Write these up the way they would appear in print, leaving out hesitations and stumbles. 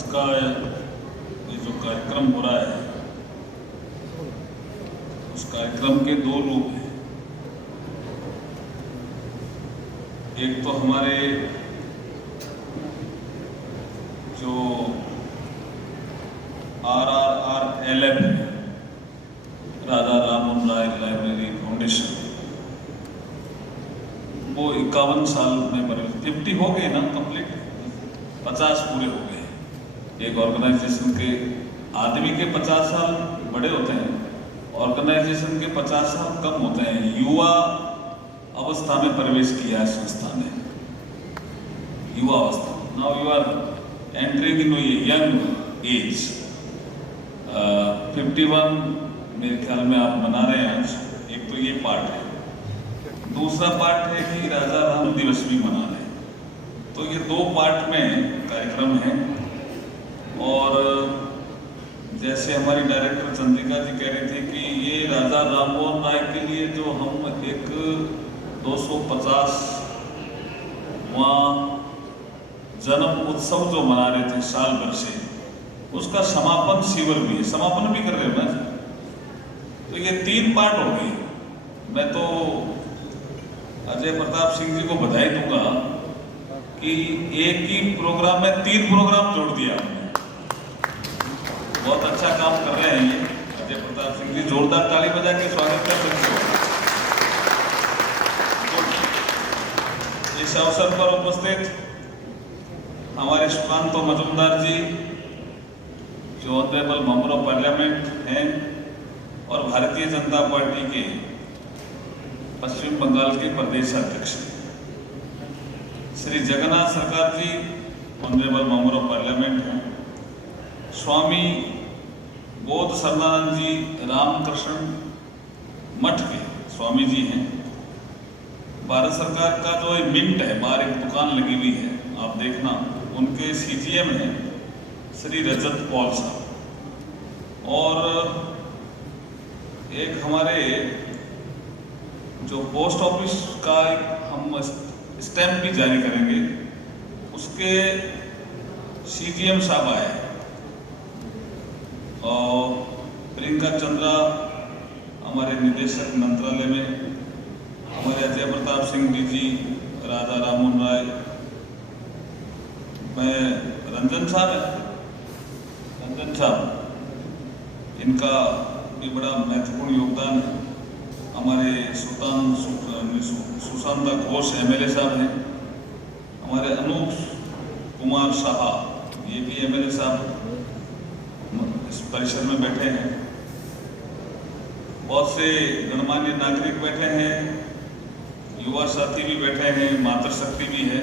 आज का ये जो कार्यक्रम हो रहा है उस कार्यक्रम के दो रूप हैं। एक तो हमारे जो RRRLF Raja Rammohan Roy library foundation, वो 51 साल में बने, 50 हो गए ना कंप्लीट, 50 पूरे हो गए। एक ऑर्गेनाइजेशन के आदमी के 50 साल बड़े होते हैं, ऑर्गेनाइजेशन के 50 साल कम होते हैं। युवा अवस्था में प्रवेश किया है संस्था ने, युवा अवस्था। Now you are entering in young age. 51 मेरे ख्याल में आप मना रहे हैं आज। एक तो ये पार्ट है, दूसरा पार्ट है कि राजा राम दिवस भी मना रहे हैं। तो ये दो पार्ट में कार्यक्रम है। और जैसे हमारी डायरेक्टर चंद्रिका जी कह रही थी कि ये राजा राममोहन राय के लिए जो हम एक 250वां जन्म उत्सव जो मना रहे थे साल भर से, उसका समापन शिविर भी है, समापन भी कर रहे हो ना। तो ये 3 पार्ट हो गए। मैं तो अजय प्रताप सिंह जी को बधाई दूंगा कि एक ही प्रोग्राम में 3 प्रोग्राम जोड़ दिया। बहुत अच्छा काम कर रहे हैं ये अजय प्रताप सिंह जी। जोरदार ताली बजा के स्वागत कर सकते हो। इस अवसर पर उपस्थित हमारे सुकांत मजुमदार जी, जो ऑनरेबल मेंबर ऑफ पार्लियामेंट हैं और भारतीय जनता पार्टी के पश्चिम बंगाल के प्रदेश अध्यक्ष, श्री जगन्नाथ सरकार जी, ऑनरेबल मेंबर ऑफ पार्लियामेंट हैं। स्वामी बोध सरनानंद जी रामकृष्ण मठ के स्वामी जी हैं। भारत सरकार का जो मिंट है, बाहर एक दुकान लगी हुई है, आप देखना, उनके CGM हैं श्री रजत पॉल साहब। और एक हमारे जो पोस्ट ऑफिस का हम स्टैंप भी जारी करेंगे, उसके CGM साहब आए। और प्रियंका चंद्रा हमारे निदेशक मंत्रालय में, हमारे अजय प्रताप सिंह DG राजा राममोहन राय, मैं रंजन साहब, इनका भी बड़ा महत्वपूर्ण योगदान है। हमारे सुशांता घोष MLA साहब हैं। हमारे अनूप कुमार साहा, ये भी MLA साहब इस परिसर में बैठे हैं। बहुत से गणमान्य नागरिक बैठे हैं, युवा साथी भी बैठे हैं, मातृशक्ति भी है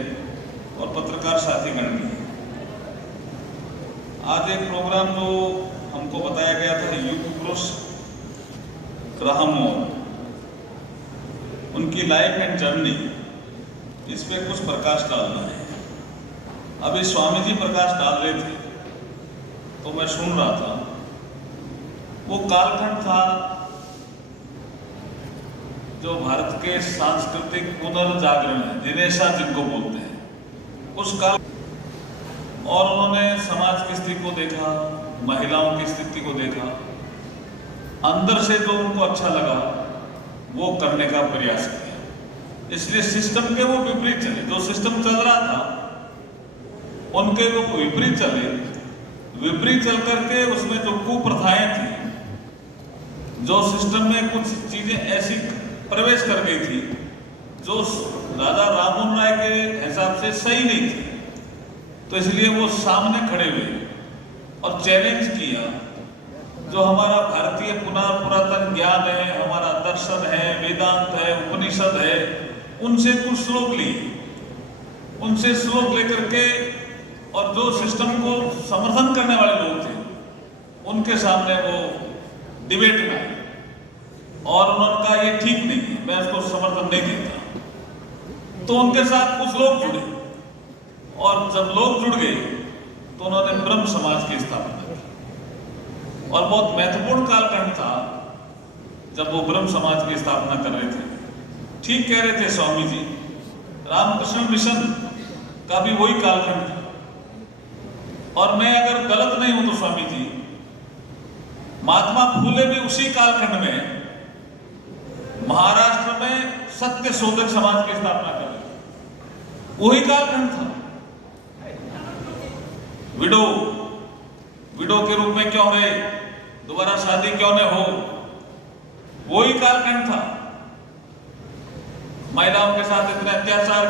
और पत्रकार साथीगण भी है। आज एक प्रोग्राम जो हमको बताया गया था, युग पुरुष ग्राहम मोहन, उनकी लाइफ एंड जर्नी, इस पे कुछ प्रकाश डालना है। अभी स्वामी जी प्रकाश डाल रहे थे तो मैं सुन रहा था। वो कालखंड था जो भारत के सांस्कृतिक पुनर्जागरण है, दिनेशा जिनको बोलते हैं, उस काल। और उन्होंने समाज की स्थिति को देखा, महिलाओं की स्थिति को देखा, अंदर से जो उनको अच्छा लगा वो करने का प्रयास किया। इसलिए सिस्टम के वो विपरीत चले, जो सिस्टम चल रहा था उनके वो विपरीत चले। विपरीत चल करके उसमें जो कुप्रथाएं थी, जो सिस्टम में कुछ चीजें ऐसी प्रवेश कर गई थी जो राजा राममोहन राय के हिसाब से सही नहीं थी, तो इसलिए वो सामने खड़े हुए और चैलेंज किया। जो हमारा भारतीय पुरातन ज्ञान है, हमारा दर्शन है, वेदांत है, उपनिषद है, उनसे कुछ श्लोक लिए, उनसे श्लोक लेकर के, और जो सिस्टम को समर्थन करने वाले लोग थे उनके सामने वो डिबेट में आए और उन्होंने कहा ये ठीक नहीं है, मैं इसको समर्थन नहीं देता। तो उनके साथ कुछ लोग जुड़े, और जब लोग जुड़ गए तो उन्होंने ब्रह्म समाज की स्थापना की। और बहुत महत्वपूर्ण कालखंड था जब वो ब्रह्म समाज की स्थापना कर रहे थे। ठीक कह रहे थे स्वामी जी, रामकृष्ण मिशन का भी वही कालखंड था। और मैं अगर गलत नहीं हूं तो स्वामी जी, महात्मा फूले भी उसी कालखंड में महाराष्ट्र में सत्य शोधक समाज की स्थापना कर दी। वही कालखंड था। विडो के रूप में क्यों रहे, दोबारा शादी क्यों न हो, वही कालखंड था। महिलाओं के साथ इतने अत्याचार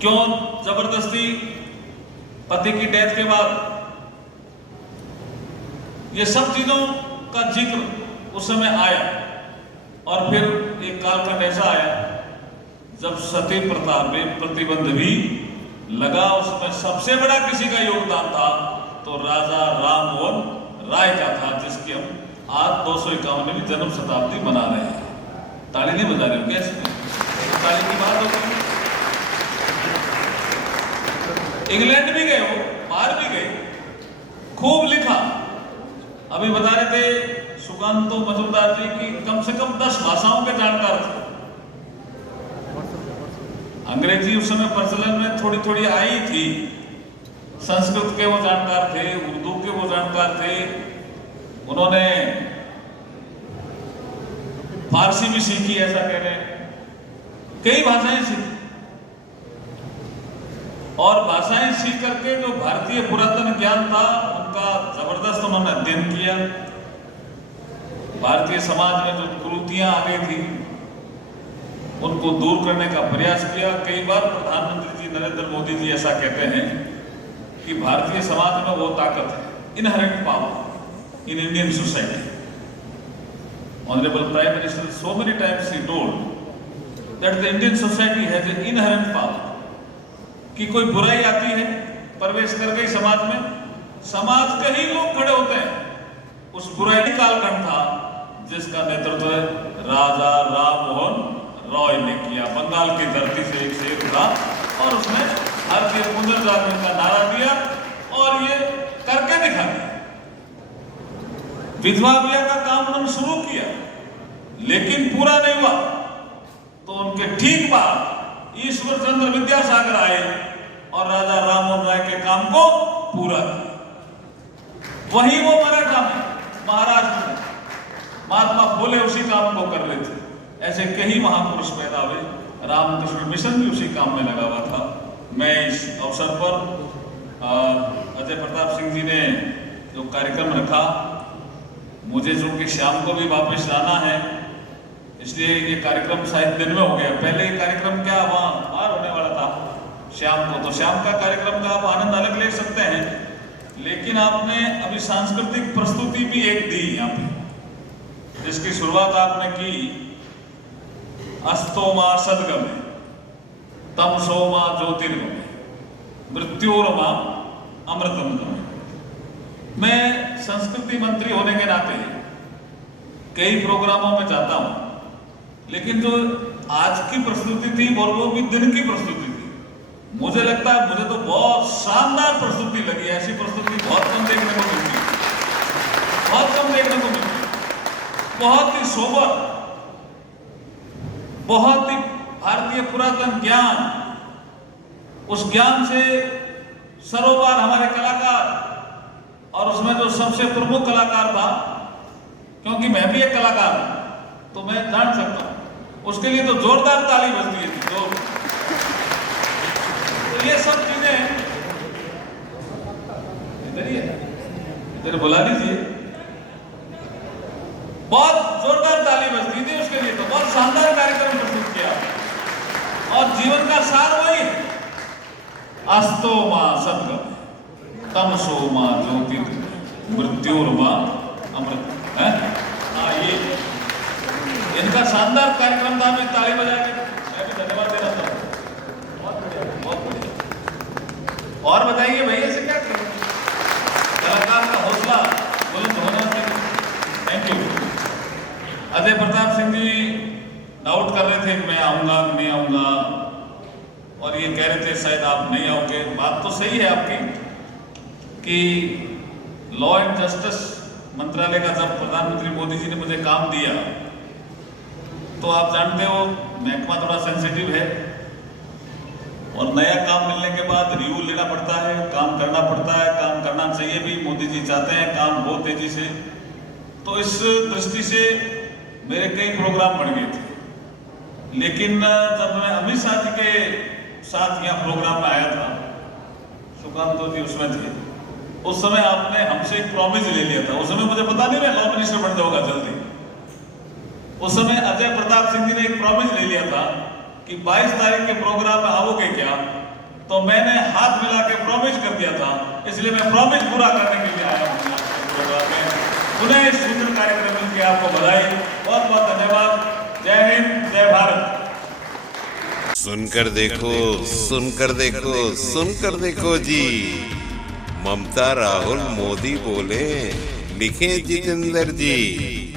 क्यों जबरदस्ती पति की डेथ के बाद, ये सब चीजों का जिक्र उस समय आया। और फिर एक कालखंड ऐसा आया जब सती प्रथा में प्रतिबंध भी लगा। उसमें सबसे बड़ा किसी का योगदान था तो राजा राम मोहन राय का था, जिसकी हम आज 251वीं जन्म शताब्दी मना रहे हैं। ताली नहीं बजा रहे हो क्या? ताली की बात होती। इंग्लैंड भी गए हो, बाहर भी गए, खूब लिखा। अभी बता रहे थे सुकांतो मजूमदार जी की कम से कम 10 भाषाओं के जानकार थे। अंग्रेजी उस समय प्रचलन में थोड़ी थोड़ी आई थी, संस्कृत के वो जानकार थे, उर्दू के वो जानकार थे, उन्होंने फारसी भी सीखी, ऐसा कह रहे हैं, कई भाषाएं सीखी। और भाषाएं सीख करके जो भारतीय पुरातन ज्ञान था उनका जबरदस्त उन्होंने अध्ययन किया। भारतीय समाज में जो कुरीतियां आ गई थी उनको दूर करने का प्रयास किया। कई बार प्रधानमंत्री जी नरेंद्र मोदी जी ऐसा कहते हैं कि भारतीय समाज में वो ताकत है, inherent power in Indian society. Honourable prime minister so many times he told that the Indian society has an inherent power, कि कोई बुराई आती है, प्रवेश कर गई समाज में, समाज के ही लोग खड़े होते हैं। उस बुराई कालखंड था जिसका नेतृत्व राजा राम मोहन रॉय ने किया। बंगाल की धरती से एक शेर उठा और उसने भारतीय पुनर्जागरण का नारा दिया और ये करके दिखा दिया। विधवा विवाह का काम उन्होंने शुरू किया लेकिन पूरा नहीं हुआ, तो उनके ठीक बाद ईश्वर चंद्र विद्यासागर आए और राजा राममोहन राय के काम को पूरा किया। वही वो मराठा में, महाराष्ट्र में महात्मा फूले उसी काम को कर रहे थे। ऐसे कई महापुरुष पैदा हुए। रामकृष्ण मिशन भी उसी काम में लगा हुआ था। मैं इस अवसर पर अजय प्रताप सिंह जी ने जो कार्यक्रम रखा, मुझे चूंकि शाम को भी वापस लाना है, इसलिए ये कार्यक्रम शायद दिन में हो गया। पहले ये कार्यक्रम क्या वहाँ बाहर होने वाला था शाम को, तो शाम का कार्यक्रम का आप आनंद अलग ले सकते हैं। लेकिन आपने अभी सांस्कृतिक प्रस्तुति भी एक दी यहाँ पे, जिसकी शुरुआत आपने की अस्तोमा सदगमे तमसोमा ज्योतिर्गमे मृत्योरमा अमृतम गमे। मैं संस्कृति मंत्री होने के नाते कई प्रोग्रामों में जाता हूं, लेकिन जो आज की प्रस्तुति थी वो भी दिन की प्रस्तुति थी। मुझे लगता है मुझे तो बहुत शानदार प्रस्तुति लगी। ऐसी प्रस्तुति बहुत कम देखने को मिलती है, बहुत कम देखने को मिलती है। बहुत ही सोबर, बहुत ही भारतीय पुरातन ज्ञान, उस ज्ञान से सरोवर हमारे कलाकार, और उसमें जो सबसे प्रमुख कलाकार था, क्योंकि मैं भी एक कलाकार हूं तो मैं जान सकता हूं, उसके लिए तो जोरदार ताली बजती है। तो ये सब चीजें इधर ही है, इधर बुला लीजिए। बहुत जोरदार ताली बजती थी उसके लिए। तो बहुत शानदार कार्यक्रम प्रस्तुत किया और जीवन का सार वही है, अस्तो मां सदगम तमसो मां ज्योति मृत्योर्मा अमृत है। हाँ, ये इनका शानदार कार्यक्रम था। मैं ताली बजा के मैं भी धन्यवाद देना चाहता हूँ। बहुत बढ़िया, बहुत बढ़िया। और बताइए भैया से क्या करें, कलाकार का हौसला बुलंद होना चाहिए। Thank you. Ajay Pratap Singh ji doubt कर रहे थे मैं आऊंगा नहीं आऊंगा, और ये कह रहे थे शायद आप नहीं आओगे। बात तो सही है आपकी कि लॉ एंड जस्टिस मंत्रालय का जब प्रधानमंत्री मोदी जी ने मुझे काम दिया, तो आप जानते हो महकमा थोड़ा सेंसिटिव है और नया काम मिलने के बाद रिव्यू लेना पड़ता है, काम करना पड़ता है, काम करना चाहिए भी। मोदी जी चाहते हैं काम बहुत तेजी से। तो इस दृष्टि से मेरे कई प्रोग्राम बढ़ गए थे। लेकिन जब मैं अमित शाह जी के साथ यहाँ प्रोग्राम में आया था, सुकांत जी उसमें थे, उस समय आपने हमसे एक प्रॉमिस ले लिया था। उस समय मुझे पता नहीं मैं लॉ मिनिस्टर बन जाऊंगा जल्दी। उस समय अजय प्रताप सिंह जी ने एक प्रॉमिस ले लिया था कि 22 तारीख के प्रोग्राम में आओगे क्या? तो मैंने हाथ मिला के प्रॉमिस कर दिया था, इसलिए मैं प्रॉमिस पूरा करने के लिए आया हूँ प्रोग्राम में। पुनः इस सुंदर कार्यक्रम के आपको बधाई, बहुत बहुत धन्यवाद। जय हिंद, जय भारत। सुनकर देखो, सुनकर देखो, सुनकर देखो जी। ममता राहुल मोदी बोले, लिखे जितेंद्र जी।